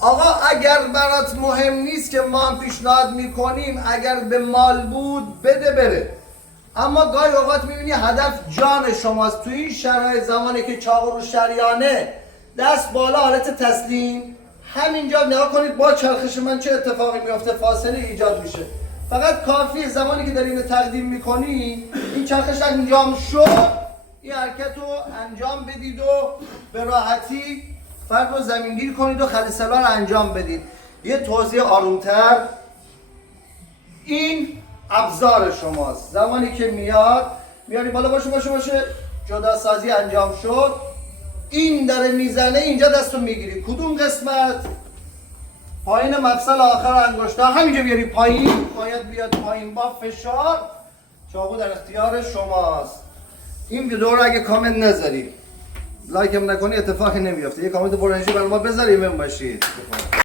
آقا اگر برات مهم نیست که ما هم پیشنهاد میکنیم، اگر به مال بود بده بره. اما گاهی اوقات میبینی هدف جان شماست. توی این شرایط زمانی که چاقو رو شریانه، دست بالا، حالت تسلیم، همینجا نگاه کنید با چرخش من چه اتفاقی میفته، فاصله ایجاد میشه. فقط کافی زمانی که داری اینو تقدیم میکنی، این چرخش انجام شد، این حرکت رو انجام بدید و به راحتی فرد رو زمینگیر کنید و خلیسلا رو انجام بدید. یه توضیح آرومتر، این ابزار شماست. زمانی که میاری بالا، باشه جدا سازی انجام شد، این داره میزنه، اینجا دستو میگیری. کدوم قسمت؟ پایین مفصل آخر انگشتا، همینجا بیاری پایین، باید بیاد پایین با فشار. چاقو در اختیار شماست. این ویدیو رو اگه کامنت نذاری، لایک هم نکنی، اتفاقی نمیافته. یه کامنت برنجی برای ما بذاریم باشید.